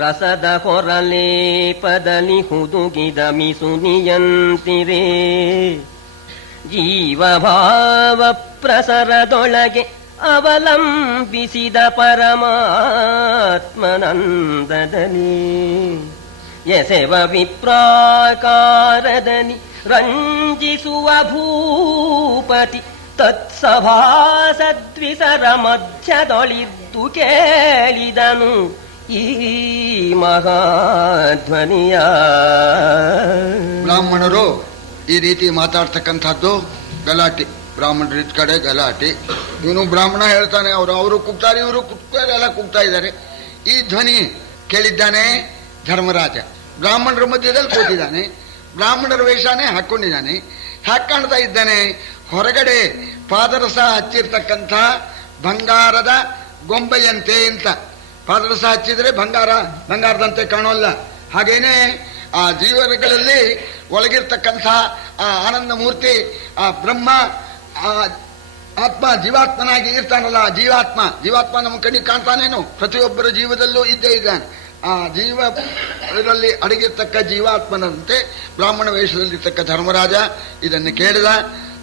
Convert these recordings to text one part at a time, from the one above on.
ರಸದ ಹೊರಲೇಪದಲ್ಲಿ ಹುದುಗಿದ ಮಿಸುನಿಯಂತಿರೇ ಜೀವಭಾವ ಪ್ರಸರದೊಳಗೆ ಅವಲಂಬಿಸಿದ ಪರಮಾತ್ಮನಂದದಲ್ಲಿ ಎಸೆವ ವಿಪ್ರಾಕಾರದಲ್ಲಿ ರಂಜಿಸುವ ಭೂಪತಿ ತತ್ಸಭಾಸದ್ವಿಸರ ಮಧ್ಯದೊಳಿದ್ದು ಕೇಳಿದನು ಈ ಮಹಾಧ್ವನಿಯ. ಬ್ರಾಹ್ಮಣರು ಈ ರೀತಿ ಮಾತಾಡ್ತಕ್ಕಂಥದ್ದು ಗಲಾಟೆ. ಬ್ರಾಹ್ಮಣರ ಇದ್ ಕಡೆ ಗಲಾಟೆ. ಇವನು ಬ್ರಾಹ್ಮಣ ಹೇಳ್ತಾನೆ, ಅವರು ಕೂಗ್ತಾರೆ, ಇವರು ಕೂಗ್ತಾರೆ, ಎಲ್ಲ ಕೂಗ್ತಾ ಇದ್ದಾರೆ. ಈ ಧ್ವನಿ ಕೇಳಿದ್ದಾನೆ ಧರ್ಮರಾಜ. ಬ್ರಾಹ್ಮಣರ ಮಧ್ಯದಲ್ಲಿ ಕೂತಿದ್ದಾನೆ, ಬ್ರಾಹ್ಮಣರ ವೇಷಾನೇ ಹಾಕೊಂಡಿದ್ದಾನೆ. ಹಾಕಾಣ್ತಾ ಇದ್ದಾನೆ. ಹೊರಗಡೆ ಪಾದರಸ ಹಚ್ಚಿರ್ತಕ್ಕಂಥ ಬಂಗಾರದ ಗೊಂಬೆಯಂತೆ ಅಂತ. ಪಾದರಸ ಹಚ್ಚಿದ್ರೆ ಬಂಗಾರದಂತೆ ಕಾಣೋಲ್ಲ. ಹಾಗೇನೆ ಆ ಜೀವನಗಳಲ್ಲಿ ಒಳಗಿರ್ತಕ್ಕಂಥ ಆ ಆನಂದ ಮೂರ್ತಿ, ಆ ಬ್ರಹ್ಮ, ಆ ಆತ್ಮ ಜೀವಾತ್ಮನಾಗಿ ಇರ್ತಾನಲ್ಲ. ಜೀವಾತ್ಮ ನಮ್ಮ ಕಣ್ಣಿಗೆ ಕಾಣ್ತಾನೇನು? ಪ್ರತಿಯೊಬ್ಬರ ಜೀವದಲ್ಲೂ ಇದ್ದೇ ಇದ್ದಾನೆ. ಆ ಜೀವದಲ್ಲಿ ಅಡಗಿರ್ತಕ್ಕ ಜೀವಾತ್ಮನಂತೆ ಬ್ರಾಹ್ಮಣ ವೇಷದಲ್ಲಿರ್ತಕ್ಕ ಧರ್ಮರಾಜ ಇದನ್ನು ಕೇಳಿದ.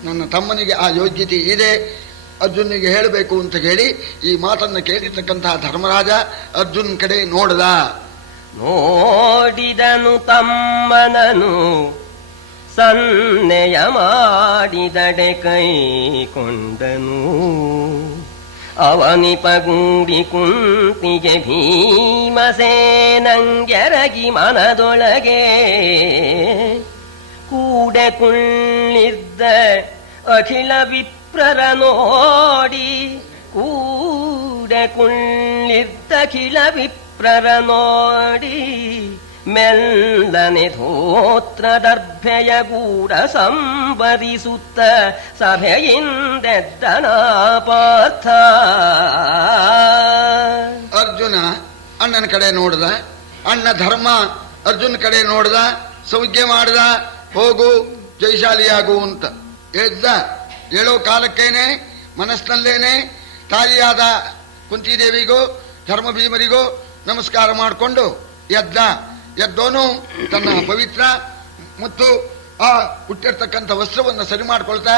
ನನ್ನ ತಮ್ಮನಿಗೆ ಆ ಯೋಗ್ಯತೆ ಇದೆ, ಅರ್ಜುನಿಗೆ ಹೇಳಬೇಕು ಅಂತ ಹೇಳಿ ಈ ಮಾತನ್ನು ಕೇಳಿರ್ತಕ್ಕಂತಹ ಧರ್ಮರಾಜ ಅರ್ಜುನ್ ಕಡೆ ನೋಡಿದನು ತಮ್ಮನನು ಸನ್ನೆಯ ಮಾಡಿದಡೆ ಕೈಕೊಂಡನು. ಅವನಿಪಗೂಡಿ ಕುಂತಿಗೆ ಭೀಮಸೇನಂಗೆರಗಿ ಮನದೊಳಗೆ ಕೂಡೆ ಕುಳ್ಳಿದ್ದ ಅಖಿಲ ವಿಪ್ರರ ನೋಡಿ. ಕೂಡೆ ಕುಳ್ಳಿದ್ದಖಿಲ ವಿಪ್ರರ ನೋಡಿ ಮೆಲ್ಲನೆ ಧೋತ್ರದರ್ಭೆಯ ಗೂಢ ಸಂವರಿಸುತ್ತ ಸಭೆಯಿಂದೆದ್ದನ ಪಾರ್ಥ. ಅರ್ಜುನ ಅಣ್ಣನ ಕಡೆ ನೋಡ್ದ, ಅಣ್ಣ ಧರ್ಮ ಅರ್ಜುನ ಕಡೆ ನೋಡ್ದ, ಸೌಜ್ಞೆ ಮಾಡ್ದ, ಹೋಗು ಜಯಶಾಲಿಯಾಗು ಅಂತ ಎದ್ದ. ಹೇಳೋ ಕಾಲಕ್ಕೇನೆ ಮನಸ್ಸಿನಲ್ಲೇನೆ ತಾಯಿಯಾದ ಕುಂತಿದೇವಿಗೂ ಧರ್ಮ ಭೀಮರಿಗೂ ನಮಸ್ಕಾರ ಮಾಡಿಕೊಂಡು ಎದ್ದೋನು ತನ್ನ ಪವಿತ್ರ ಮತ್ತು ಆ ಹುಟ್ಟಿರ್ತಕ್ಕಂಥ ವಸ್ತ್ರವನ್ನು ಸರಿ ಮಾಡ್ಕೊಳ್ತಾ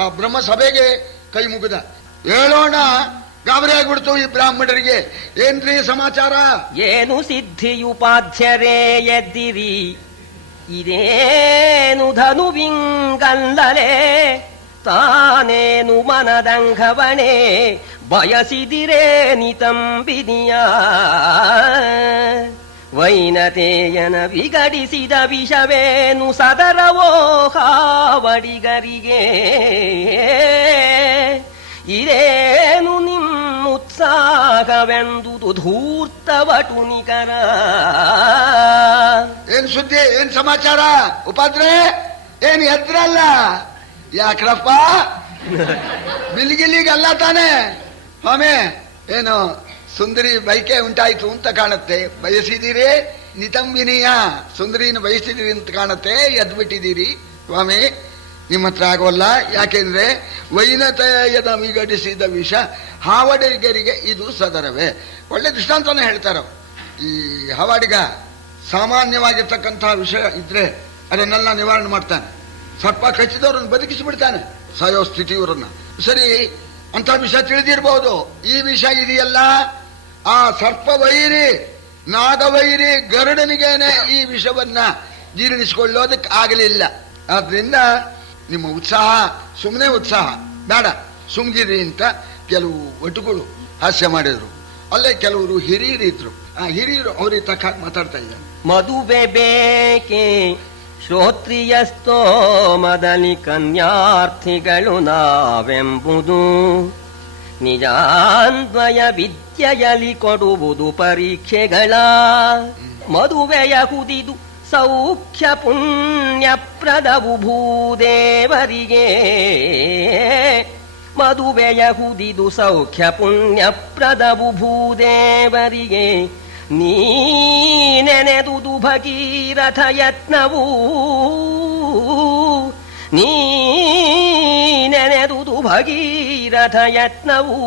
ಆ ಬ್ರಹ್ಮ ಸಭೆಗೆ ಕೈ ಮುಗಿದ. ಹೇಳೋಣ, ಗಾಬರಿ ಆಗ್ಬಿಡ್ತು ಈ ಬ್ರಾಹ್ಮಣರಿಗೆ. ಏನ್ರಿ ಸಮಾಚಾರ? ಏನು ಸಿದ್ಧಿಯುಪಾಧ್ಯರೇ ಎದ್ದಿರಿ, ಇದೇನು ಧನುವಿಂಗಲ್ಲಲೇ, ತಾನೇನು ಮನದಂಘವಣೆ ಬಯಸಿದಿರೇ ನಿತಂಬಿನಿಯ. ವೈನತೇಯನ ವಿಗಡಿಸಿದ ವಿಷವೇನು ಸದರವೋ ಹಾವಡಿಗರಿಗೆ, ಇದೇನು ನಿಮ್ಮುತ್ಸಾಹವೆಂದುದು ಧೂರ್ತವಟುನಿಕರ. ಏನ್ ಸುದ್ದಿ, ಏನ್ ಸಮಾಚಾರ? ಉಪಾದ್ರೆ ಏನ್ ಎದ್ರಲ್ಲ? ಯಾಕ್ರಪ್ಪ ಬಿಲ್ಗಿಲಿಗಲ್ಲ ತಾನೆ ಸ್ವಾಮಿ? ಏನು ಸುಂದರಿ ಬೈಕೆ ಉಂಟಾಯ್ತು ಅಂತ ಕಾಣುತ್ತೆ. ಬಯಸಿದಿರಿ ನಿತಂಬಿನಿಯ, ಸುಂದರಿನ ಬಯಸಿದಿರಿ ಅಂತ ಕಾಣುತ್ತೆ, ಎದ್ಬಿಟ್ಟಿದ್ದೀರಿ ಸ್ವಾಮಿ. ನಿಮ್ಮ ಹತ್ರ ಆಗೋಲ್ಲ. ಯಾಕೆಂದ್ರೆ ವೈನತೆಯದ ವಿಗಡಿಸಿದ ವಿಷ ಹಾವಡಿಗರಿಗೆ ಇದು ಸದರವೇ. ಒಳ್ಳೆ ದೃಷ್ಟಾಂತನೇ ಹೇಳ್ತಾರ. ಈ ಹಾವಾಡಿಗ ಸಾಮಾನ್ಯವಾಗಿರ್ತಕ್ಕಂತಹ ವಿಷಯ ಇದ್ರೆ ಅದನ್ನೆಲ್ಲ ನಿವಾರಣೆ ಮಾಡ್ತಾನೆ. ಸರ್ಪ ಕಚ್ಚಿದವ್ರನ್ನ ಬದುಕಿಸಿಬಿಡ್ತಾನೆ, ಸಾಯೋ ಸ್ಥಿತಿಯವರನ್ನ. ಸರಿ, ಅಂತ ವಿಷ ತಿಳಿದಿರ್ಬೋದು. ಈ ವಿಷ ಇದೆಯಲ್ಲ, ಆ ಸರ್ಪ ವೈರಿ ನಾಗವೈರಿ ಗರುಡನಿಗೇನೆ ಈ ವಿಷವನ್ನ ಜೀರ್ಣಿಸಿಕೊಳ್ಳೋದಕ್ಕೆ ಆಗಲಿಲ್ಲ. ಆದ್ರಿಂದ ನಿಮ್ಮ ಉತ್ಸಾಹ ಸುಮ್ಮನೆ ಉತ್ಸಾಹ ಬೇಡ, ಸುಮ್ಗಿರಿ ಅಂತ ಕೆಲವು ವಟುಗಳು ಹಾಸ್ಯ ಮಾಡಿದ್ರು. ಅಲ್ಲೇ ಕೆಲವರು ಹಿರಿಯರಿದ್ರು. ಆ ಹಿರಿಯರು ಅವ್ರಿಗೆ ತಕ್ಕ ಮಾತಾಡ್ತಾ ಇದ್ದಾರೆ. ಮದುವೆ ಬೇಕೆ ಶ್ರೋತ್ರಿಯಸ್ತೋ ಮದಲಿ ಕನ್ಯಾರ್ಥಿಗಳು ನಾವೆಂಬುದು, ನಿಜಾನ್ವಯ ವಿದ್ಯೆಯಲಿ ಕೊಡುವುದು ಪರೀಕ್ಷೆಗಳ. ಮದುವೆಯ ಹುದಿದು ಸೌಖ್ಯ ಪುಣ್ಯಪ್ರದವು ಭೂದೇವರಿಗೆ, ಮದುವೆಯ ಹುದಿದು ಸೌಖ್ಯ ಪುಣ್ಯಪ್ರದವು ಭೂದೇವರಿಗೆ. ನೀನೆನೆದುದು ಭಗೀರಥ ಯತ್ನವೂ, ನೀನೆನೆದುದು ಭಗೀರಥ ಯತ್ನವೂ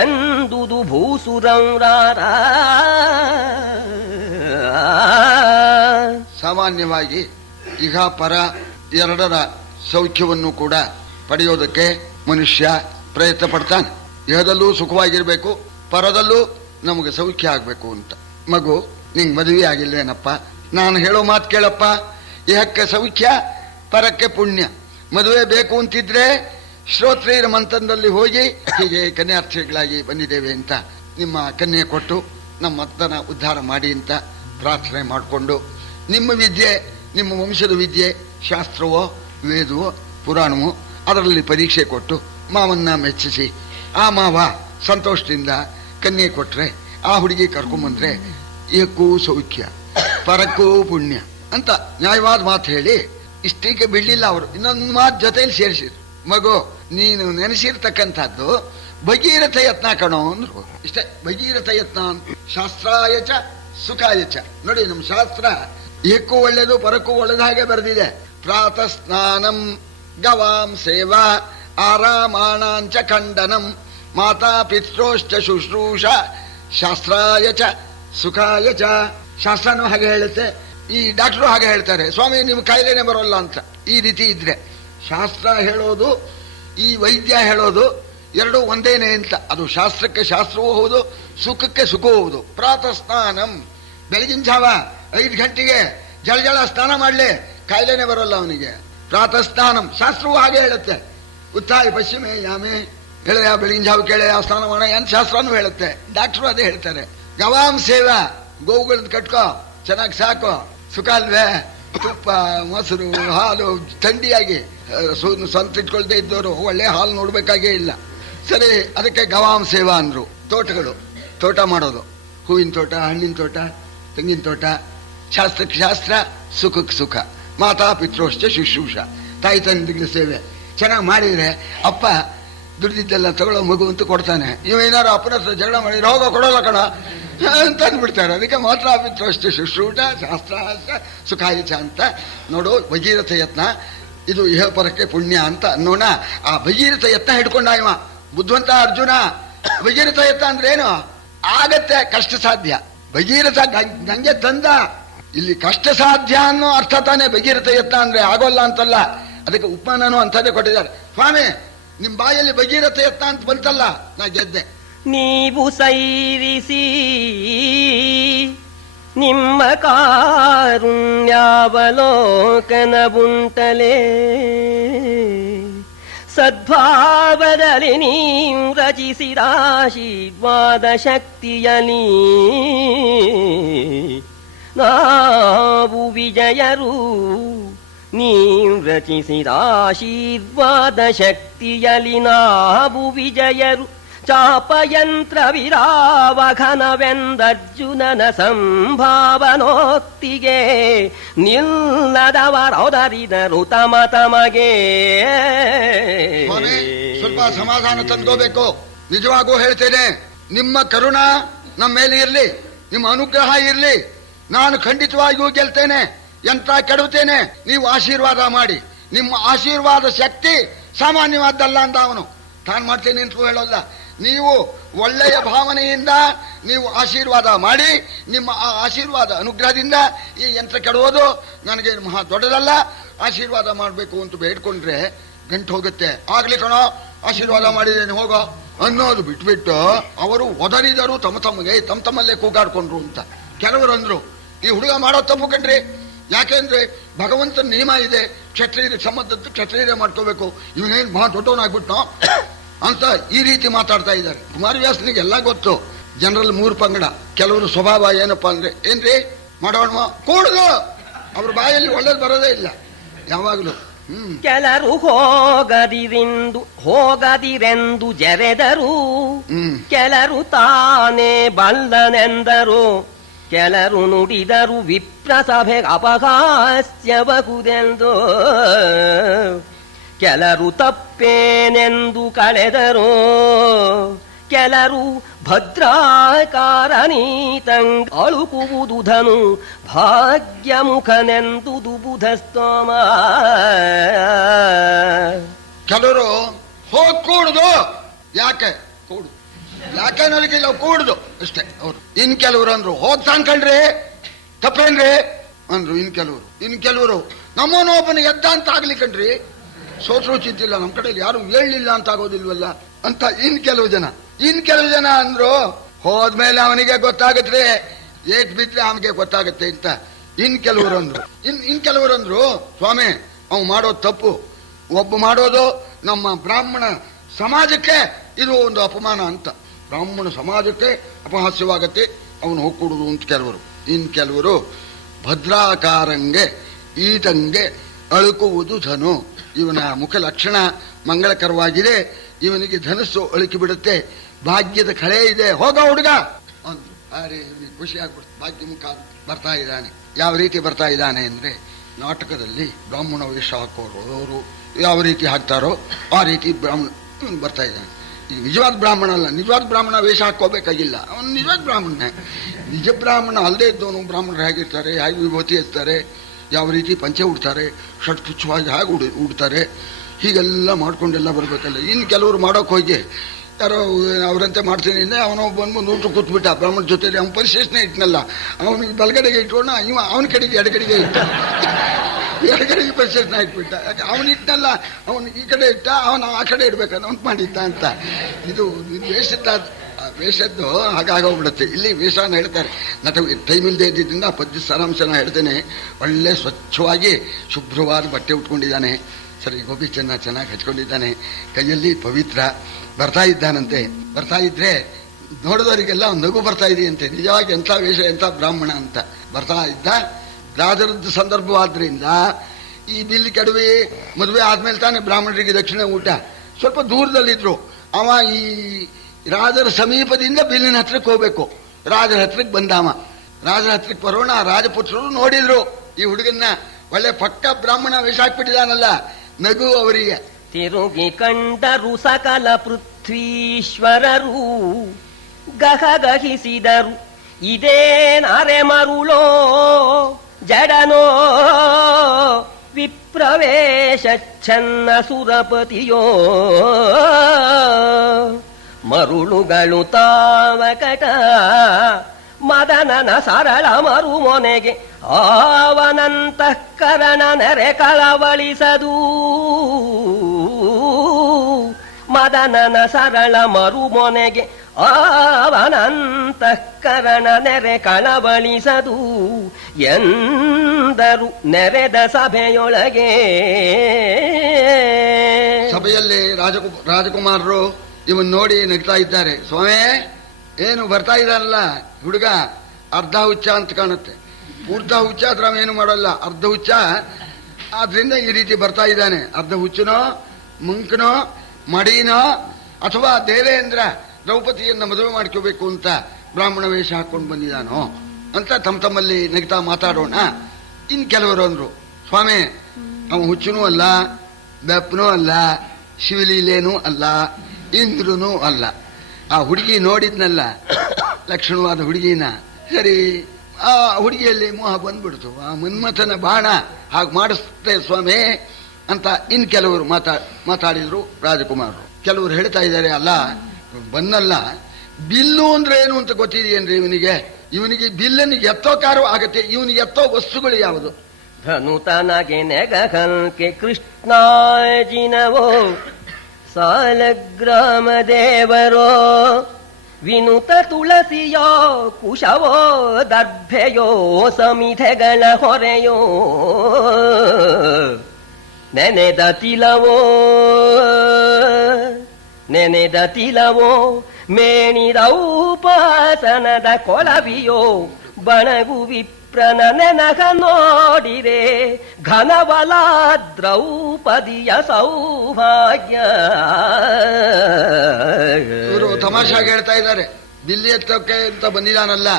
ಎಂದುದು ಭೂಸುರೌರಾರ. ಸಾಮಾನ್ಯವಾಗಿ ಇಹ ಪರ ಎರಡರ ಸೌಖ್ಯವನ್ನು ಕೂಡ ಪಡೆಯೋದಕ್ಕೆ ಮನುಷ್ಯ ಪ್ರಯತ್ನ ಪಡ್ತಾನೆ. ಇಹದಲ್ಲೂ ಸುಖವಾಗಿರ್ಬೇಕು, ಪರದಲ್ಲೂ ನಮಗೆ ಸೌಖ್ಯ ಆಗ್ಬೇಕು ಅಂತ. ಮಗು, ನಿಂಗೆ ಮದುವೆ ಆಗಿಲ್ವೇನಪ್ಪ? ನಾನು ಹೇಳೋ ಮಾತು ಕೇಳಪ್ಪ. ಇಹಕ್ಕೆ ಸೌಖ್ಯ, ಪರಕ್ಕೆ ಪುಣ್ಯ. ಮದುವೆ ಬೇಕು ಅಂತಿದ್ರೆ ಶ್ರೋತ್ರಿಯರ ಮಂತ್ರದಲ್ಲಿ ಹೋಗಿ ಹೀಗೆ ಕನ್ಯಾರ್ಥಿಗಳಾಗಿ ಬಂದಿದ್ದೇವೆ ಅಂತ ನಿಮ್ಮ ಕನ್ಯೆ ಕೊಟ್ಟು ನಮ್ಮ ಮತನ ಉದ್ಧಾರ ಮಾಡಿ ಅಂತ ಪ್ರಾರ್ಥನೆ ಮಾಡಿಕೊಂಡು ನಿಮ್ಮ ವಿದ್ಯೆ, ನಿಮ್ಮ ವಂಶದ ವಿದ್ಯೆ, ಶಾಸ್ತ್ರವೋ ವೇದವೋ ಪುರಾಣವೋ ಅದರಲ್ಲಿ ಪರೀಕ್ಷೆ ಕೊಟ್ಟು ಮಾವನ್ನ ಮೆಚ್ಚಿಸಿ ಆ ಮಾವ ಸಂತೋಷದಿಂದ ಕನ್ಯೆ ಕೊಟ್ರೆ ಆ ಹುಡುಗಿ ಕರ್ಕೊಂಬಂದ್ರೆ ಏಕೂ ಸೌಖ್ಯ ಪರಕ್ಕೂ ಪುಣ್ಯ ಅಂತ ನ್ಯಾಯವಾದ ಮಾತು ಹೇಳಿ ಇಷ್ಟಕ್ಕೆ ಬಿಡ್ಲಿಲ್ಲ ಅವರು. ಇನ್ನೊಂದು ಮಾತು ಜೊತೆಯಲ್ಲಿ ಸೇರಿಸಿದ್ರು. ಮಗು, ನೀನು ನೆನೆಸಿರ್ತಕ್ಕಂಥದ್ದು ಭಗೀರಥ ಯತ್ನ ಕಣೋ ಅಂದ್ರು. ಇಷ್ಟೇ, ಭಗೀರಥ ಯತ್ನ. ಶಾಸ್ತ್ರಾಯಚ ಸುಖಾಯಚ. ನೋಡಿ, ನಮ್ಮ ಶಾಸ್ತ್ರ ಏಕೂ ಒಳ್ಳೇದು ಪರಕ್ಕೂ ಒಳ್ಳೇದು ಹಾಗೆ ಬರೆದಿದೆ. ಪ್ರಾತಃ ಸ್ನಾನಂ ಗವಾಂ ಸೇವಾ ಆರಾಮಾಣಾಂಚ ಖಂಡನಂ ಮಾತಾ ಪಿತ್ರೋಶ್ಚ ಶುಶ್ರೂಷ ಶಾಸ್ತ್ರಾಯಚ ಸುಖಾಯಚ. ಶಾಸ್ತ್ರನೂ ಹಾಗೆ ಹೇಳುತ್ತೆ, ಈ ಡಾಕ್ಟರು ಹಾಗೆ ಹೇಳ್ತಾರೆ, ಸ್ವಾಮಿ ನಿಮ್ಗೆ ಕಾಯಿಲೆನೇ ಬರೋಲ್ಲ ಅಂತ. ಈ ರೀತಿ ಇದ್ರೆ ಶಾಸ್ತ್ರ ಹೇಳೋದು ಈ ವೈದ್ಯ ಹೇಳೋದು ಎರಡೂ ಒಂದೇನೆ ಅಂತ. ಅದು ಶಾಸ್ತ್ರಕ್ಕೆ ಶಾಸ್ತ್ರವೂ ಹೌದು, ಸುಖಕ್ಕೆ ಸುಖವೂ ಹೌದು. ಪ್ರಾತಃ ಸ್ನಾನಂ, ಬೆಳಗಿನ ಜಾವ 5 ಗಂಟೆಗೆ ಜಳ ಸ್ನಾನ ಮಾಡಲಿ, ಕಾಯಿಲೆನೇ ಬರೋಲ್ಲ ಅವನಿಗೆ. ಪ್ರಾತಃ ಸ್ನಾನಂ ಶಾಸ್ತ್ರವೂ ಹಾಗೆ ಹೇಳುತ್ತೆ. ಉತ್ಥಾಯ ಪಶ್ಚಿಮೆ ಯಾಮೆ, ಹೇಳ ಬೆಳಗಿನ ಜಾವ ಕೇಳೆ ಯಾವ ಸ್ನಾನ ಮಾಡ ಅಂತ ಶಾಸ್ತ್ರನೂ ಹೇಳುತ್ತೆ, ಡಾಕ್ಟರು ಅದೇ ಹೇಳ್ತಾರೆ. ಗವಾಂ ಸೇವಾ, ಗೋವುಗಳನ್ನ ಕಟ್ಕೋ, ಚೆನ್ನಾಗಿ ಸಾಕು, ಸುಖ ಅಲ್ವೇ? ತುಪ್ಪ, ಮೊಸರು, ಹಾಲು ಥಂಡಿಯಾಗಿ ಸ್ವಂತ ಇಟ್ಕೊಳ್ದೇ ಇದ್ದವರು ಒಳ್ಳೆ ಹಾಲು ನೋಡ್ಬೇಕಾಗೇ ಇಲ್ಲ. ಸರಿ, ಅದಕ್ಕೆ ಗವಾಂ ಸೇವಾ ಅಂದ್ರು. ತೋಟಗಳು, ತೋಟ ಮಾಡೋದು, ಹೂವಿನ ತೋಟ, ಹಣ್ಣಿನ ತೋಟ, ತೆಂಗಿನ ತೋಟ. ಶಾಸ್ತ್ರಕ್ಕೆ ಶಾಸ್ತ್ರ, ಸುಖಕ್ಕೆ ಸುಖ. ಮಾತಾ ಪಿತ್ರೋಶ್ಚ ಶುಶ್ರೂಷ, ತಾಯಿ ತಂದೆಗಳ ಸೇವೆ ಚೆನ್ನಾಗಿ ಮಾಡಿದ್ರೆ ಅಪ್ಪ ದುಡ್ದಿದ್ದೆಲ್ಲ ತಗೊಳ್ಳೋ ಮಗು ಅಂತ ಕೊಡ್ತಾನೆ. ಇವೇನಾರು ಅಪ್ಪನ ಹತ್ರ ಜಗಳ ಮಾಡಿದ್ರೆ ಹೋಗೋ ಕೊಡೋಲ್ಲ ಕಣ ಅಂತ ಅಂದ್ಬಿಡ್ತಾರೆ. ಅದಕ್ಕೆ ಮಾತ್ರ ಪಿತ್ರೋಶ್ಚ ಶುಶ್ರೂಷ ಶಾಸ್ತ್ರ ಸುಖಾಯಿಚ ಅಂತ. ನೋಡು, ಭಗೀರಥ ಯತ್ನ ಇದು ಇಹ ಪರಕ್ಕೆ ಪುಣ್ಯ ಅಂತ ಅನ್ನೋಣ. ಆ ಭಗೀರಥ ಯತ್ನ ಹಿಡ್ಕೊಂಡ ಇವ ಬುದ್ಧಿವಂತ ಅರ್ಜುನ. ಭಗೀರಥ ಯತ್ನ ಅಂದ್ರೆ ಏನು? ಆಗತ್ತೆ, ಕಷ್ಟ ಸಾಧ್ಯ. ಭಗೀರಥ ನಂಗೆ ತಂದ, ಇಲ್ಲಿ ಕಷ್ಟ ಸಾಧ್ಯ ಅನ್ನೋ ಅರ್ಥ ತಾನೇ ಭಗೀರಥ ಯತ್ನ ಅಂದ್ರೆ, ಆಗೋಲ್ಲ ಅಂತಲ್ಲ. ಅದಕ್ಕೆ ಉಪಮಾನನೂ ಅಂಥದ್ದೇ ಕೊಟ್ಟಿದ್ದಾರೆ. ಸ್ವಾಮಿ, ನಿಮ್ ಬಾಯಲ್ಲಿ ಭಗೀರಥ ಯತ್ನ ಅಂತ ಬಂತಲ್ಲ, ನಾ ಗೆದ್ದೆ. ನೀವು ಸೈರಿಸಿ ನಿಮ್ಮ ಕಾರುಣ್ಯಾವಲೋಕನವುಂಟಲೇ, ಸದ್ಭಾವದಲ್ಲಿ ನೀವು ರಚಿಸಿದ ಆಶೀರ್ವಾದ ಶಕ್ತಿಯಲಿ ನಾವು ವಿಜಯರು. ನೀವು ರಚಿಸಿದ ಆಶೀರ್ವಾದ ಶಕ್ತಿಯಲಿ ನಾವು ವಿಜಯರು. ಚಾಪಯಂತ್ರ ವಿರಾವಘನವೆಂದರ್ಜುನನ ಸಂಭಾವನೋಕ್ತಿಗೆ ನಿಲ್ಲದವರೊದರಿದರು ತಮ ತಮಗೆ. ಸ್ವಲ್ಪ ಸಮಾಧಾನ ತಂದ್ಕೋಬೇಕು. ನಿಜವಾಗೂ ಹೇಳ್ತೇನೆ, ನಿಮ್ಮ ಕರುಣ ನಮ್ಮ ಮೇಲೆ ಇರಲಿ, ನಿಮ್ಮ ಅನುಗ್ರಹ ಇರಲಿ. ನಾನು ಖಂಡಿತವಾಗಿಯೂ ಗೆಲ್ತೇನೆ, ಯಂತ್ರ ಕೆಡುತ್ತೇನೆ. ನೀವು ಆಶೀರ್ವಾದ ಮಾಡಿ. ನಿಮ್ಮ ಆಶೀರ್ವಾದ ಶಕ್ತಿ ಸಾಮಾನ್ಯವಾದ್ದಲ್ಲ ಅಂತ ಅವನು. ತಾನು ಮಾಡ್ತೇನೆ ಅಂತ ಹೇಳೋಲ್ಲ. ನೀವು ಒಳ್ಳೆಯ ಭಾವನೆಯಿಂದ ನೀವು ಆಶೀರ್ವಾದ ಮಾಡಿ, ನಿಮ್ಮ ಆ ಆಶೀರ್ವಾದ ಅನುಗ್ರಹದಿಂದ ಈ ಯಂತ್ರ ಕೆಡುವುದು ನನಗೆ ಮಹಾ ದೊಡ್ಡದಲ್ಲ. ಆಶೀರ್ವಾದ ಮಾಡಬೇಕು ಅಂತ ಬೇಡ್ಕೊಂಡ್ರೆ ಗಂಟು ಹೋಗುತ್ತೆ. ಆಗ್ಲಿ ಕಣೋ, ಆಶೀರ್ವಾದ ಮಾಡಿದ್ದೇನೆ ಹೋಗೋ ಅನ್ನೋದು ಬಿಟ್ಬಿಟ್ಟು ಅವರು ಒದರಿದರು ತಮ್ಮಲ್ಲೇ ಕೂಗಾಡ್ಕೊಂಡ್ರು ಅಂತ ಕೆಲವರು ಅಂದ್ರು. ಈ ಹುಡುಗ ಮಾಡೋ ತಪ್ಪು ಕಣ್ರಿ. ಯಾಕೆಂದ್ರೆ ಭಗವಂತನ ನಿಯಮ ಇದೆ, ಕ್ಷತ್ರಿಯರ ಸಂಬಂಧದ್ದು ಕ್ಷತ್ರಿಯರೇ ಮಾಡ್ಕೋಬೇಕು. ಇವನೇನು ಮಹಾ ದೊಡ್ಡವನಾಗ್ಬಿಟ್ನೋ ಅಂತ ಈ ರೀತಿ ಮಾತಾಡ್ತಾ ಇದ್ದಾರೆ. ಕುಮಾರವ್ಯಾಸನಿಗೆ ಎಲ್ಲ ಗೊತ್ತು. ಜನರಲ್ಲಿ 3 ಪಂಗಡ. ಕೆಲವರು ಸ್ವಭಾವ ಏನಪ್ಪಾ ಅಂದ್ರೆ, ಏನ್ರಿ ಮಾಡೋಣ ಕೂಡುದು, ಅವ್ರ ಬಾಯಲ್ಲಿ ಒಳ್ಳೇದು ಬರೋದೇ ಇಲ್ಲ ಯಾವಾಗಲೂ. ಕೆಲರು ಹೋಗದಿರೆಂದು ಜರೆದರು, ಕೆಲರು ತಾನೇ ಬಲ್ಲನೆಂದರು, ಕೆಲರು ನುಡಿದರು ವಿಪ್ರಸಭೆಗೆ ಅಪಹಾಸ್ಯಬಹುದೆಂದು, ಕೆಲರು ತಪ್ಪೇನೆಂದು ಕಳೆದರು, ಕೆಲರು ಭದ್ರಾಕಾರನೀತಂಗ್ ಅಳುಕುವುದುಧನು ಭಾಗ್ಯಮುಖನೆಂದುದು ಬುಧಸ್ತೋಮ. ಕೆಲವರು ಹೋಗ್ ಕೂಡುದು, ಯಾಕೆ ಕೂಡು, ಯಾಕೆ ನನಗಿಲ್ಲ ಕೂಡುದು ಅಷ್ಟೇ ಅವರು. ಇನ್ ಕೆಲವರು ಅಂದ್ರು ಹೋಗ್ ತಾನ್ಕಂಡ್ರಿ ತಪ್ಪೇನ್ರಿ, ಅಂದ್ರು ಇನ್ ಕೆಲವರು ನಮ್ಮನೊಬ್ಬನ ಎದ್ದ ಅಂತ ಆಗ್ಲಿ ಕಣ್ರಿ, ಸೋತ್ರು ಚಿಂತಿಲ್ಲ, ನಮ್ಮ ಕಡೆಯಲ್ಲಿ ಯಾರು ಹೇಳಲಿಲ್ಲ ಅಂತ ಆಗೋದಿಲ್ವಲ್ಲ ಅಂತ ಇನ್ ಕೆಲವು ಜನ ಅಂದ್ರು. ಹೋದ್ಮೇಲೆ ಅವನಿಗೆ ಗೊತ್ತಾಗತ್ರಿ, ಏಟ್ ಬಿದ್ರೆ ಅವನಿಗೆ ಗೊತ್ತಾಗತ್ತೆ ಅಂತ ಇನ್ ಕೆಲವರು ಅಂದ್ರು ಸ್ವಾಮಿ ಅವ್ ಮಾಡೋದು ತಪ್ಪು, ಒಬ್ಬ ಮಾಡೋದು ನಮ್ಮ ಬ್ರಾಹ್ಮಣ ಸಮಾಜಕ್ಕೆ ಇದು ಒಂದು ಅಪಮಾನ ಅಂತ, ಬ್ರಾಹ್ಮಣ ಸಮಾಜಕ್ಕೆ ಅಪಹಾಸ್ಯವಾಗತ್ತೆ ಅವನು ಹೋಗ್ಕೊಡುದು ಅಂತ ಕೆಲವರು ಭದ್ರಾಕಾರಂಗೆ ಈತಂಗೆ ಅಳುಕುವುದು ಧನು, ಇವನ ಮುಖ ಲಕ್ಷಣ ಮಂಗಳಕರವಾಗಿದೆ, ಇವನಿಗೆ ಧನಸ್ಸು ಅಳುಕಿ ಬಿಡುತ್ತೆ, ಭಾಗ್ಯದ ಕಳೆ ಇದೆ, ಹೋಗ ಹುಡುಗ ಅಂದ್ರು. ಅರೆ ಖುಷಿ ಆಗ್ಬಿಡ್ತು, ಭಾಗ್ಯ ಮುಖ ಬರ್ತಾ ಇದ್ದಾನೆ. ಯಾವ ರೀತಿ ಬರ್ತಾ ಇದ್ದಾನೆ ಅಂದ್ರೆ, ನಾಟಕದಲ್ಲಿ ಬ್ರಾಹ್ಮಣ ವೇಷ ಹಾಕೋರು ಯಾವ ರೀತಿ ಹಾಕ್ತಾರೋ ಆ ರೀತಿ ಬ್ರಾಹ್ಮಣ ಬರ್ತಾ ಇದ್ದಾನೆ. ಈಗ ನಿಜವಾದ ಬ್ರಾಹ್ಮಣ ಅಲ್ಲ, ನಿಜವಾದ ಬ್ರಾಹ್ಮಣ ವೇಷ ಹಾಕೋಬೇಕಾಗಿಲ್ಲ, ಅವನು ನಿಜವಾದ ಬ್ರಾಹ್ಮಣನೇ. ನಿಜ ಬ್ರಾಹ್ಮಣ ಅಲ್ಲದೆ ಇದ್ದವನು ಬ್ರಾಹ್ಮಣರು ಹೇಗಿರ್ತಾರೆ, ಹೇಗೆ ವಿಭೂತಿ ಎತ್ತಾರೆ, ಯಾವ ರೀತಿ ಪಂಚೆ ಉಡ್ತಾರೆ, ಷಟ್ ಪುಚ್ಛವಾಗಿ ಹೇಗೆ ಉಡ್ತಾರೆ, ಹೀಗೆಲ್ಲ ಮಾಡ್ಕೊಂಡೆಲ್ಲ ಬರ್ಬೇಕಲ್ಲ. ಇನ್ನು ಕೆಲವರು ಮಾಡೋಕೆ ಹೋಗಿ ಯಾರೋ ಅವರಂತೆ ಮಾಡ್ತೀನಿ ಅಂದ್ರೆ ಅವನು ಬಂದು ಊಟ ಕೂತ್ಬಿಟ್ಟ ಬ್ರಾಹ್ಮಣ ಜೊತೆಲಿ, ಅವನ ಪರಿಶೇಷಣೆ ಇಟ್ನಲ್ಲ, ಅವನಿಗೆ ಬಲಗಡೆಗೆ ಇಟ್ಕೊಂಡ ಇವ ಅವನ ಕಡೆಗೆ ಎಡಗಡೆಗೆ ಇಟ್ಟ, ಎಡಗಡೆಗೆ ಪರಿಶೇಷಣೆ ಇಟ್ಬಿಟ್ಟ. ಯಾಕೆ ಅವನು ಇಟ್ಟನಲ್ಲ, ಅವನು ಈ ಕಡೆ ಇಟ್ಟ, ಅವನು ಆ ಕಡೆ ಇಡ್ಬೇಕಂತ ಅವನು ಮಾಡಿದ್ದ ಅಂತ. ಇದು ವೇಷದ್ದು ಹಾಗಾಗೋಗ್ಬಿಡುತ್ತೆ. ಇಲ್ಲಿ ವೇಷನ ಹೇಳ್ತಾರೆ, ಟೈಮ್ ಇಲ್ಲದೆ ಇದ್ದಿದ್ದರಿಂದ ಪದ್ಯ ಸಾರಾಂಶನ ಹೇಳ್ತೇನೆ. ಒಳ್ಳೆ ಸ್ವಚ್ಛವಾಗಿ ಶುಭ್ರವಾದ ಬಟ್ಟೆ ಉಟ್ಕೊಂಡಿದ್ದಾನೆ, ಸರಿ ಗೋಪಿ ಚೆನ್ನಾಗಿ ಹಚ್ಕೊಂಡಿದ್ದಾನೆ, ಕೈಯಲ್ಲಿ ಪವಿತ್ರ ಬರ್ತಾ ಇದ್ದಾನಂತೆ. ಬರ್ತಾ ಇದ್ರೆ ನೋಡಿದವರಿಗೆಲ್ಲ ಒಂದು ನಗು ಬರ್ತಾ ಇದೆಯಂತೆ, ನಿಜವಾಗಿ ಎಂಥ ವೇಷ, ಎಂಥ ಬ್ರಾಹ್ಮಣ ಅಂತ ಬರ್ತಾ ಇದ್ದ. ರಾಜರದ್ದು ಸಂದರ್ಭವಾದ್ರಿಂದ ಈ ಬಿಲ್ಲಿ ಕೆಡವಿ ಮದುವೆ ಆದ್ಮೇಲೆ ತಾನೇ ಬ್ರಾಹ್ಮಣರಿಗೆ ದಕ್ಷಿಣ ಊಟ. ಸ್ವಲ್ಪ ದೂರದಲ್ಲಿದ್ರು, ಅವ ಈ ರಾಜರ ಸಮೀಪದಿಂದ ಬಿಲ್ಲಿನ ಹತ್ರಕ್ಕೆ ಹೋಗ್ಬೇಕು, ರಾಜರ ಹತ್ರಕ್ಕೆ ಬಂದಾಮ. ರಾಜರ ಹತ್ರಕ್ಕೆ ಬರೋಣ, ರಾಜಪುತ್ರರು ನೋಡಿದ್ರು ಈ ಹುಡುಗನ್ನ, ಒಳ್ಳೆ ಪಕ್ಕ ಬ್ರಾಹ್ಮಣ ವೇಷ ಹಾಕ್ಬಿಟ್ಟಿದಾನಲ್ಲ, ನಗು ಅವರಿಗೆ. ತಿರುಗಿ ಕಂಡರು ಸಕಲ ಪೃಥ್ವೀಶ್ವರರು, ಗಹಗಹಿಸಿದರು ಇದೇನಾರೆ ಮರುಳೋ ಜಡನೋ ವಿಪ್ರವೇಶ ಛನ್ನ ಸುರಪತಿಯೋ. ಮರುಳುಗಳು ತಾವಕಟ ಮದನನ ಸರಳ ಮರುಮೊನೆಗೆ ಆವನಂತಃಕರಣ ನೆರೆ ಕಳವಳಿಸದು. ಮದನನ ಸರಳ ಮರುಮೊನೆಗೆ ಆವನಂತಃಕರಣ ನೆರೆ ಕಳವಳಿಸದು ಎಂದರು ನೆರೆದ ಸಭೆಯೊಳಗೆ. ಸಭೆಯಲ್ಲಿ ರಾಜಕುಮಾರರು ಇವನ್ ನೋಡಿ ನಗ್ತಾ ಇದ್ದಾರೆ. ಸ್ವಾಮಿ ಏನು ಬರ್ತಾ ಇದ್ದಾನಲ್ಲ ಹುಡುಗ, ಅರ್ಧ ಹುಚ್ಚ ಅಂತ ಕಾಣುತ್ತೆ, ಪೂರ್ತ ಹುಚ್ಚ ಆದ್ರೆ ಏನು ಮಾಡಲ್ಲ, ಅರ್ಧ ಹುಚ್ಚ ಆದ್ರಿಂದ ಈ ರೀತಿ ಬರ್ತಾ ಇದ್ದಾನೆ. ಅರ್ಧ ಹುಚ್ಚನೋ ಮುಂಕನೋ ಮಡಿನೋ ಅಥವಾ ದೇವೇಂದ್ರ ದ್ರೌಪದಿಯನ್ನ ಮದುವೆ ಮಾಡ್ಕೋಬೇಕು ಅಂತ ಬ್ರಾಹ್ಮಣ ವೇಷ ಹಾಕೊಂಡು ಬಂದಿದ್ದಾನೋ ಅಂತ ತಮ್ಮಲ್ಲಿ ನಗ್ತಾ ಮಾತಾಡೋಣ. ಇನ್ ಕೆಲವರು ಅಂದ್ರು, ಸ್ವಾಮಿ ಅವ ಹುಚ್ಚನೂ ಅಲ್ಲ, ಬೆಪ್ಪನೂ ಅಲ್ಲ, ಶಿವಲೀಲೇನೂ ಅಲ್ಲ, ಇಂದ್ರನೂ ಅಲ್ಲ. ಆ ಹುಡುಗಿ ನೋಡಿದ್ನಲ್ಲ ಲಕ್ಷಣವಾದ ಹುಡುಗಿನ, ಸರಿ ಆ ಹುಡುಗಿಯಲ್ಲಿ ಮೋಹ ಬಂದ್ಬಿಡ್ತು, ಆ ಮನ್ಮಥನ ಬಾಣ ಹಾಗೆ ಮಾಡಿಸ್ತೇ ಸ್ವಾಮಿ ಅಂತ ಇನ್ ಕೆಲವರು ಮಾತಾಡಿದ್ರು ರಾಜಕುಮಾರರು. ಕೆಲವರು ಹೇಳ್ತಾ ಇದ್ದಾರೆ, ಅಲ್ಲ ಬನ್ನಲ್ಲ, ಬಿಲ್ಲು ಅಂದ್ರೆ ಏನು ಅಂತ ಗೊತ್ತಿದೆಯೇನ್ರಿ ಇವನಿಗೆ ಬಿಲ್ಲನ್ನು ಎತ್ತೋ ಕಾರು ಆಗತ್ತೆ, ಇವನಿಗೆ ಎತ್ತೋ ವಸ್ತುಗಳು ಯಾವುದು? ಧನು ತನಗೆ ನೆಗಹಲ್ಕೆ ಕೃಷ್ಣಾಜಿನವೋ ಸಾಲಗ್ರಾಮ ದೇವರೋ ವಿನುತ ತುಳಸಿಯೋ ಕುಶವೋ ದರ್ಭೆಯೋ ಸಮಿಧೆಗಳ ಹೊರೆಯೋ ನೆನೆದ ತಿಲವೋ ಮೇಣಿದ ಉಪಾಸನದ ಕೊಳವಿಯೋ ಬಣಗು ವಿಪ್ರನ ನೆನಗ ನೋಡಿರೆ ಘನವಲ ದ್ರೌಪದಿಯ ಸೌಭಾಗ್ಯ. ಇವರು ತಮಾಷಾಗಿ ಹೇಳ್ತಾ ಇದ್ದಾರೆ, ಬಿಲ್ಲಿ ಎತ್ತೋಕೆ ಅಂತ ಬಂದಿದ್ದಾನಲ್ಲ,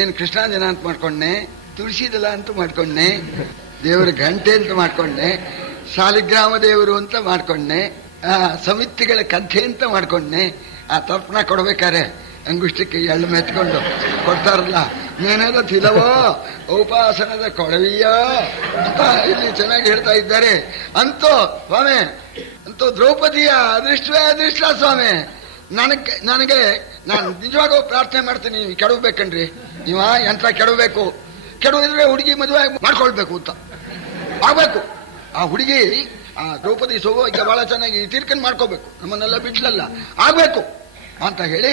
ಏನ್ ಕೃಷ್ಣಾಂಜನ ಅಂತ ಮಾಡ್ಕೊಂಡೆ, ತುಳಸಿದಲ ಅಂತ ಮಾಡ್ಕೊಂಡೆ, ದೇವರ ಗಂಟೆ ಅಂತ ಮಾಡ್ಕೊಂಡೆ, ಶಾಲಿಗ್ರಾಮ ದೇವರು ಅಂತ ಮಾಡ್ಕೊಂಡೆ, ಸಮಿತಿಗಳ ಕಥೆ ಅಂತ ಮಾಡ್ಕೊಂಡೆ. ಆ ತರ್ಪಣ ಕೊಡ್ಬೇಕಾರೆ ಅಂಗುಷ್ಟಕ್ಕೆ ಎಳ್ಳು ಮೆತ್ಕೊಂಡು ಕೊಡ್ತಾರಲ್ಲ, ಮೇನದ ತಿಲವೋ ಉಪಾಸನದ ಕೊಳವಿಯೋ ಅಂತ ಇಲ್ಲಿ ಚೆನ್ನಾಗಿ ಹೇಳ್ತಾ ಇದ್ದಾರೆ. ಅಂತೂ ಸ್ವಾಮಿ, ಅಂತೂ ದ್ರೌಪದಿಯ ಅದೃಷ್ಟವೇ ಅದೃಷ್ಟ ಸ್ವಾಮಿ. ನಾನು ನಿಜವಾಗೂ ಪ್ರಾರ್ಥನೆ ಮಾಡ್ತೀನಿ, ನೀವು ಕೆಡಬೇಕನ್ರಿ, ನೀವ ಯಂತ್ರ ಕೆಡಬೇಕು, ಕೆಡವಿದ್ರೆ ಹುಡುಗಿ ಮದುವೆ ಮಾಡ್ಕೊಳ್ಬೇಕು ಅಂತ ಆಗ್ಬೇಕು. ಆ ಹುಡುಗಿ ಆ ದ್ರೌಪದಿ ಸೌಭಾಗ್ಯ ಬಹಳ ಚೆನ್ನಾಗಿ ತೀರ್ಕೊಂಡು ಮಾಡ್ಕೋಬೇಕು, ನಮ್ಮನ್ನೆಲ್ಲ ಬಿಟ್ಲಲ್ಲ, ಆಗ್ಬೇಕು ಅಂತ ಹೇಳಿ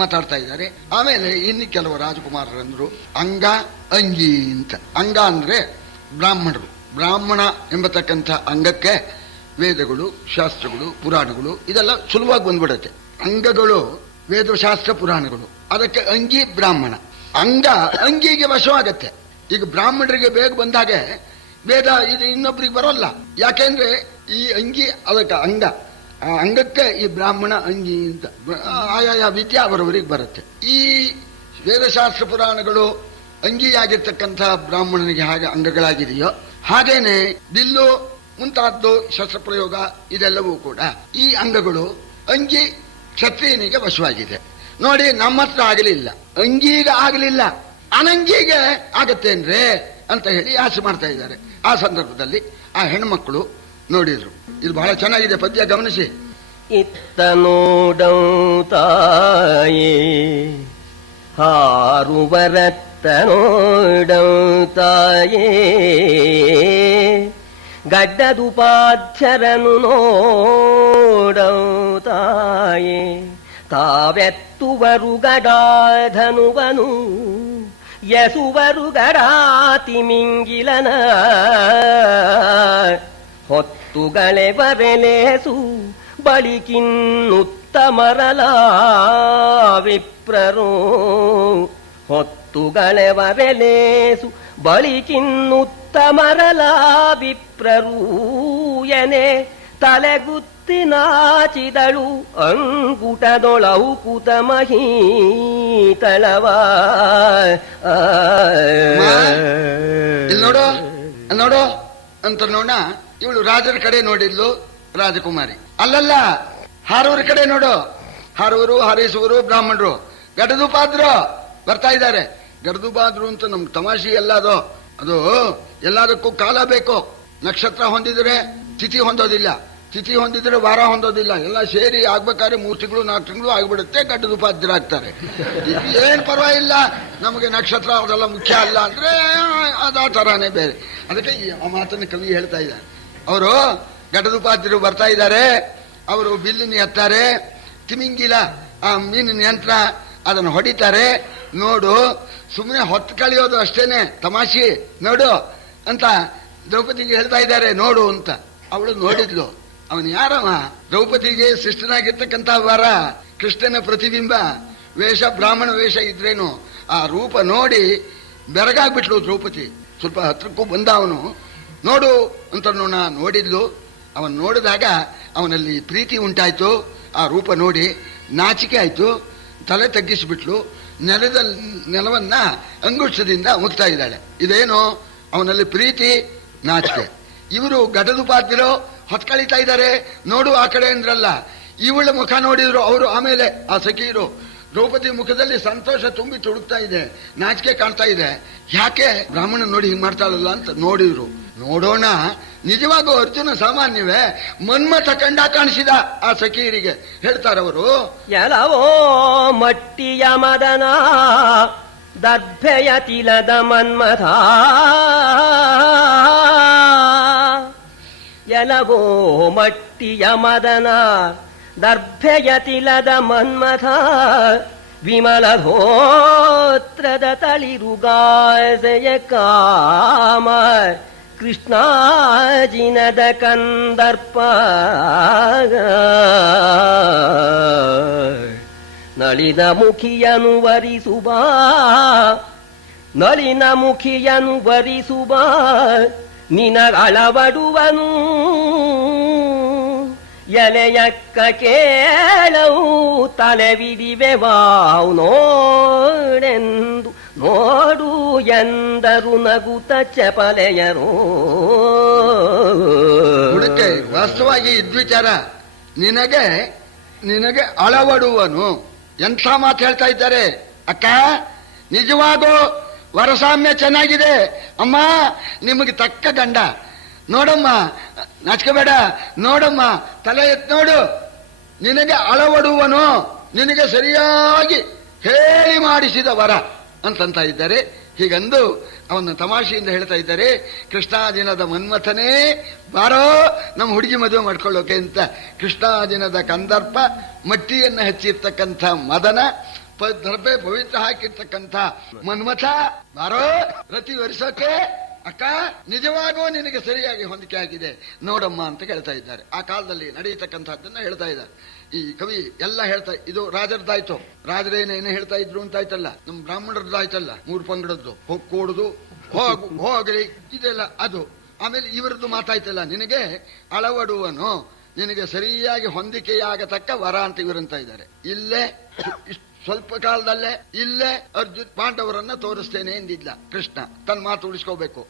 ಮಾತಾಡ್ತಾ ಇದ್ದಾರೆ. ಆಮೇಲೆ ಇನ್ನು ಕೆಲವು ರಾಜಕುಮಾರರಂದ್ರು ಅಂಗ ಅಂಗಿ ಅಂತ. ಅಂಗ ಅಂದ್ರೆ ಬ್ರಾಹ್ಮಣರು. ಬ್ರಾಹ್ಮಣ ಎಂಬತಕ್ಕಂಥ ಅಂಗಕ್ಕೆ ವೇದಗಳು, ಶಾಸ್ತ್ರಗಳು, ಪುರಾಣಗಳು ಇದೆಲ್ಲ ಸುಲಭವಾಗಿ ಬಂದ್ಬಿಡುತ್ತೆ. ಅಂಗಗಳು ವೇದಶಾಸ್ತ್ರ ಪುರಾಣಗಳು, ಅದಕ್ಕೆ ಅಂಗಿ ಬ್ರಾಹ್ಮಣ. ಅಂಗ ಅಂಗಿಗೆ ವಶವಾಗತ್ತೆ. ಈಗ ಬ್ರಾಹ್ಮಣರಿಗೆ ಬೇಗ ಬಂದಾಗೆ ವೇದ ಇದು ಇನ್ನೊಬ್ರಿಗೆ ಬರೋಲ್ಲ. ಯಾಕೆಂದ್ರೆ ಈ ಅಂಗಿ ಅದಕ್ಕೆ ಅಂಗ, ಆ ಅಂಗಕ್ಕೆ ಈ ಬ್ರಾಹ್ಮಣ ಅಂಗಿ ಅಂತ ಆಯಾಯ ವಿದ್ಯೆ ಅವರವರಿಗೆ ಬರುತ್ತೆ. ಈ ವೇದಶಾಸ್ತ್ರ ಪುರಾಣಗಳು ಅಂಗಿಯಾಗಿರ್ತಕ್ಕಂಥ ಬ್ರಾಹ್ಮಣನಿಗೆ ಹಾಗೆ ಅಂಗಗಳಾಗಿದೆಯೋ ಹಾಗೇನೆ ಬಿಲ್ಲು ಮುಂತಾದ್ದು ಶಸ್ತ್ರಪ್ರಯೋಗ ಇದೆಲ್ಲವೂ ಕೂಡ ಈ ಅಂಗಗಳು ಅಂಗಿ ಕ್ಷತ್ರಿಯನಿಗೆ ವಶವಾಗಿದೆ. ನೋಡಿ, ನಮ್ಮ ಹತ್ರ ಆಗಲಿಲ್ಲ, ಅಂಗೀಗ ಆಗಲಿಲ್ಲ, ಅನಂಗಿಗೆ ಆಗತ್ತೇನ್ರೆ ಅಂತ ಹೇಳಿ ಆಸೆ ಮಾಡ್ತಾ ಇದ್ದಾರೆ. ಆ ಸಂದರ್ಭದಲ್ಲಿ ಆ ಹೆಣ್ಮಕ್ಳು ನೋಡಿದ್ರು. ಇದು ಬಹಳ ಚೆನ್ನಾಗಿದೆ ಪದ್ಯ, ಗಮನಿಸಿ. ಇತ್ತ ನೋಡೌತಾಯೇ ಹಾರುವರತ್ತ ನೋಡೌತಾಯೇ ಗಡ್ಡದುಪಾಧ್ಯರನು ನೋಡೌತಾಯೇ ತಾವೆತ್ತುವರು ಗಡಾಧನುವನು ಯಸುವರು ಗಡಾತಿ ಮಿಂಗಿಲನ ಹೊತ್ತುಗಳೆವರೆಲೇಸು ಬಳಿಕಿನ್ನುತ್ತಮರಲ ವಿಪ್ರರು ಹೊತ್ತುಗಳೆವರೆಲೇಸು ಬಳಿಕಿನ್ನುತ್ತಮರಲ ವಿಪ್ರರು ಎನೆ ತಲೆಗುತ್ತಿ ನಾಚಿದಳು ಅಂಗುಟದೊಳವು ಕುತ ಮಹೀತಳವ. ನೋಡೋ ನೋಡೋ ಅಂತ ನೋಡ, ಇವಳು ರಾಜರ ಕಡೆ ನೋಡಿದ್ಲು ರಾಜಕುಮಾರಿ. ಅಲ್ಲಲ್ಲ, ಹಾರೋರ ಕಡೆ ನೋಡು. ಹಾರುವರು, ಹಾರೈಸುವರು ಬ್ರಾಹ್ಮಣರು, ಗಡದುಪಾದ್ರು ಬರ್ತಾ ಇದ್ದಾರೆ. ಗಡದುಪಾದ್ರು ಅಂತ ನಮ್ಗೆ ತಮಾಷೆ ಎಲ್ಲ ಅದು ಎಲ್ಲದಕ್ಕೂ ಕಾಲ ಬೇಕು. ನಕ್ಷತ್ರ ಹೊಂದಿದ್ರೆ ತಿಥಿ ಹೊಂದೋದಿಲ್ಲ, ತಿಥಿ ಹೊಂದಿದ್ರೆ ವಾರ ಹೊಂದೋದಿಲ್ಲ, ಎಲ್ಲ ಸೇರಿ ಆಗ್ಬೇಕಾದ್ರೆ 3 ತಿಂಗಳು 4 ತಿಂಗಳು ಆಗ್ಬಿಡುತ್ತೆ, ಗಡ್ಡದುಪಾದ್ಯರಾಗ್ತಾರೆ. ಏನ್ ಪರವಾಗಿಲ್ಲ, ನಮಗೆ ನಕ್ಷತ್ರ ಅದೆಲ್ಲ ಮುಖ್ಯ ಅಲ್ಲ ಅಂದ್ರೆ ಅದು ಆ ತರಾನೇ ಬೇರೆ. ಅದಕ್ಕೆ ಆ ಮಾತನ್ನು ಕವಿ ಹೇಳ್ತಾ ಇದ್ದಾರೆ. ಅವರು ಗಡ್ಡದುಪಾದ್ಯರು ಬರ್ತಾ ಇದ್ದಾರೆ. ಅವರು ಬಿಲ್ಲಿನ ಎತ್ತಾರೆ, ತಿಮಿಂಗಿಲ ಆ ಮೀನಿನ ಯಂತ್ರ ಅದನ್ನು ಹೊಡಿತಾರೆ. ನೋಡು, ಸುಮ್ಮನೆ ಹೊತ್ತು ಕಳೆಯೋದು ಅಷ್ಟೇನೆ, ತಮಾಷೆ ನೋಡು ಅಂತ ದ್ರೌಪದಿಗೆ ಹೇಳ್ತಾ ಇದ್ದಾರೆ. ನೋಡು ಅಂತ ಅವಳು ನೋಡಿದ್ಲು. ಅವನು ಯಾರವ? ದ್ರೌಪದಿಗೆ ಶಿಷ್ಟನಾಗಿರ್ತಕ್ಕಂಥ ವರ, ಕೃಷ್ಣನ ಪ್ರತಿಬಿಂಬ, ವೇಷ ಬ್ರಾಹ್ಮಣ ವೇಷ ಇದ್ರೇನು ಆ ರೂಪ ನೋಡಿ ಬೆರಗಾಗ್ಬಿಟ್ಲು ದ್ರೌಪದಿ. ಸ್ವಲ್ಪ ಹತ್ರಕ್ಕೂ ಬಂದ ಅವನು. ನೋಡು ಅಂತ ನೋಡಿದ್ಲು. ಅವನು ನೋಡಿದಾಗ ಅವನಲ್ಲಿ ಪ್ರೀತಿ ಉಂಟಾಯ್ತು. ಆ ರೂಪ ನೋಡಿ ನಾಚಿಕೆ ಆಯ್ತು, ತಲೆ ತಗ್ಗಿಸಿಬಿಟ್ಲು. ನೆಲವನ್ನ ಅಂಗುಷ್ಟದಿಂದ ಮುಗ್ತಾ ಇದ್ದಾಳೆ. ಇದೇನು ಅವನಲ್ಲಿ ಪ್ರೀತಿ, ನಾಚಿಕೆ. ಇವರು ಗಡದುಪಾದ್ಯರು ಹೊತ್ಕಳಿತಾ ಇದ್ದಾರೆ. ನೋಡು ಆ ಕಡೆ ಅಂದ್ರಲ್ಲ, ಇವಳ ಮುಖ ನೋಡಿದ್ರು ಅವರು. ಆಮೇಲೆ ಆ ಸಖಿಯರು ದ್ರೌಪದಿ ಮುಖದಲ್ಲಿ ಸಂತೋಷ ತುಂಬಿ ತುಡುಕ್ತಾ ಇದೆ, ನಾಚಿಕೆ ಕಾಣ್ತಾ ಇದೆ. ಯಾಕೆ ಬ್ರಾಹ್ಮಣ ನೋಡಿ ಹಿಂಗ್ ಮಾಡ್ತಾಳಲ್ಲ ಅಂತ ನೋಡಿದ್ರು. ನೋಡೋಣ, ನಿಜವಾಗೂ ಅರ್ಜುನ ಸಾಮಾನ್ಯವೇ? ಮನ್ಮಥ ಕಂಡ ಕಾಣಿಸಿದ ಆ ಸಖಿಯರಿಗೆ. ಹೇಳ್ತಾರವರು, ಎಲವೋ ಮಟ್ಟಿಯ ಮದನ ದರ್ಭೆಯ ತಿಲದ ಮನ್ಮಥ, ಎಲವೋ ಮಟ್ಟಿಯ ಮದನ ದರ್ಭೆಯ ತಿಲದ ಮನ್ಮಥ, ವಿಮಲಧೋತ್ರದ ತಳಿರುಗಾಸೆಯ ಕಾಮ, ಕೃಷ್ಣಾಜಿನದ ಕಂದರ್ಪ, ನಳಿನ ಮುಖಿಯನು ವರಿಸುವ, ನಳಿನ ಮುಖಿಯನು ವರಿಸುವ ನಿನಗಳವಡುವನು, ಎಲೆಯಕ್ಕ ಕೇಳವು ತಲೆವಿಡಿವೆವಾವು ನೋಡೆಂದು, ನೋಡು ಎಂದರು ನಗುತ ಚಪಲೆಯರು. ವಾಸ್ತವಾಗಿ ಇದ್ವಿಚಾರ, ನಿನಗೆ ನಿನಗೆ ಅಳವಡುವನು. ಎಂಥ ಮಾತು ಹೇಳ್ತಾ ಇದ್ದಾರೆ ಅಕ್ಕ. ನಿಜವಾಗೂ ವರಸಾಮ್ಯ ಚೆನ್ನಾಗಿದೆ ಅಮ್ಮ, ನಿಮಗೆ ತಕ್ಕ ಗಂಡ. ನೋಡಮ್ಮ, ನಾಚಿಕೆಬೇಡ, ನೋಡಮ್ಮ, ತಲೆ ಎತ್ ನೋಡು. ನಿನಗೆ ಅಳವಡುವನು, ನಿನಗೆ ಸರಿಯಾಗಿ ಹೇಳಿ ಮಾಡಿಸಿದ ವರ ಅಂತಂತ ಇದ್ದಾರೆ. ಹೀಗಂದು ಅವನ್ನ ತಮಾಷೆಯಿಂದ ಹೇಳ್ತಾ ಇದ್ದಾರೆ, ಕೃಷ್ಣಾಜಿನದ ಮನ್ಮಥನೇ ಬಾರೋ ನಮ್ಮ ಹುಡುಗಿ ಮದುವೆ ಮಾಡ್ಕೊಳ್ಳೋಕೆ ಅಂತ. ಕೃಷ್ಣಾಜಿನದ ಕಂದರ್ಪ ಮಟ್ಟಿಯನ್ನು ಹಚ್ಚಿರ್ತಕ್ಕಂಥ ಮದನ, ದರ್ಬೆ ಪವಿತ್ರ ಹಾಕಿರ್ತಕ್ಕಂಥ ಮನ್ಮಥ ಬಾರೋ ರತಿ ಒರೆಸೋಕೆ. ಅಕ್ಕ ನಿಜವಾಗೂ ನಿನಗೆ ಸರಿಯಾಗಿ ಹೊಂದಿಕೆ ಆಗಿದೆ ನೋಡಮ್ಮ ಅಂತ ಹೇಳ್ತಾ ಇದ್ದಾರೆ. ಆ ಕಾಲದಲ್ಲಿ ನಡೆಯತಕ್ಕಂಥದ್ದನ್ನ ಹೇಳ್ತಾ ಇದ್ದಾರೆ ಈ ಕವಿ. ಎಲ್ಲ ಹೇಳ್ತಾ, ಇದು ರಾಜರದಾಯ್ತು, ರಾಜರೇನೇನು ಹೇಳ್ತಾ ಇದ್ರು ಅಂತ ಆಯ್ತಲ್ಲ, ನಮ್ಮ ಬ್ರಾಹ್ಮಣರದ್ದಾಯ್ತಲ್ಲ, 3 ಪಂಗಡದ್ದು ಕೂಡುದು ಹೋಗ್ರಿ ಇದೆಲ್ಲ ಅದು. ಆಮೇಲೆ ಇವರದ್ದು ಮಾತಾಯ್ತಲ್ಲ, ನಿನಗೆ ಅಳವಡುವನು, ನಿನಗೆ ಸರಿಯಾಗಿ ಹೊಂದಿಕೆಯಾಗತಕ್ಕ ವರ ಅಂತ ಇವರಂತ ಇದ್ದಾರೆ. ಇಲ್ಲೇ ಸ್ವಲ್ಪ ಕಾಲದಲ್ಲೇ ಇಲ್ಲೇ ಅರ್ಜುನ್ ಪಾಂಡವರನ್ನ ತೋರಿಸ್ತೇನೆ ಎಂದಿದ್ಲ ಕೃಷ್ಣ. ತನ್ನ ಮಾತು ಉಳಿಸ್ಕೋಬೇಕು.